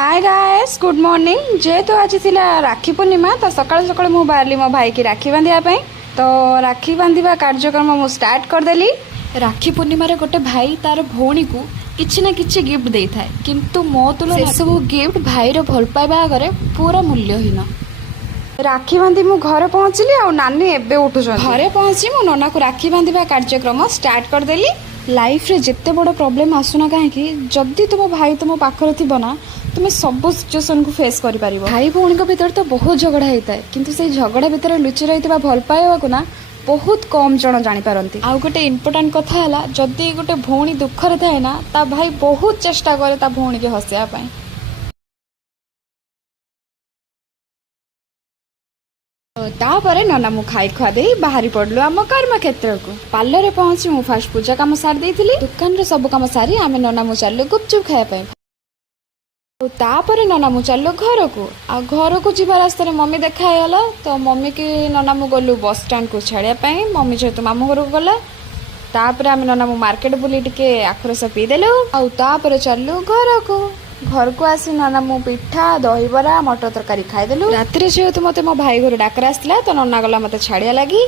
Hi guys good morning. जेहेतु आज थिला राखी पूर्णिमा तो सकाल सकाल मु बाहरली मो भाई की राखी बांधिया तो राखी बांधिबा कार्यक्रम मु स्टार्ट करदेली। राखी पूर्णिमा रे गोटे भाई तार भौणी को किछि ना किछि गिफ्ट देई थाए, किंतु मो तुलना से सब गिफ्ट भाई रो भल पाइबा आगरे पूरा मूल्यहीन। राखी बांधि मु घरे पहुँचली आ नानी एबे उठुछन। घरे पहुँची मु नना को राखी बांधिबा कार्यक्रम स्टार्ट करदेली। लाइफ रे जिते बड़ प्रॉब्लम आसुना कहीं जदि तुम भाई तुम पाखरे थी ना तुम्हें सब सिचुएसन को फेस कर पारिबो। भाई भौणी भीतर तो बहुत झगड़ा होता है, किंतु से झगड़ा भीतर लुचि रही भल पाइबा को ना बहुत कम जन जानी पारंती। आउ गोटे इम्पोर्टाट कथा है जदि गोटे भौणी दुखरे थाए ना ता भाई बहुत चेष्टा करे ता भौणी के हसिया पाई। तापर नना मु खाई खुआ दे बाहरी पड़लु आम कर्म क्षेत्र को। पार्लर रे पहुंची मु फास्ट पूजा काम सार देइथिली। दुकान रे सब काम सारी आमे नना मु चलु गुपचुप खाया पाई। तापर नना मु चलु घर को। आ घर को जीवा रास्ता रे मम्मी देखागला तो मम्मी की नना मु गलु बस स्टैंड को छाड़िया पाई। मम्मी जेहेतु मामू घर को गला तापर आमे नना मु मार्केट बुली टिके आखरस पी देलु। आ तापर चलु घर को। घर को आसी नना मु पिठा दहीबरा मटर तरकारी खाईदेलु। राति जेहेतु मते मो भाई घर डाकरा आसला तो नना गला मते छाड़िया लगी।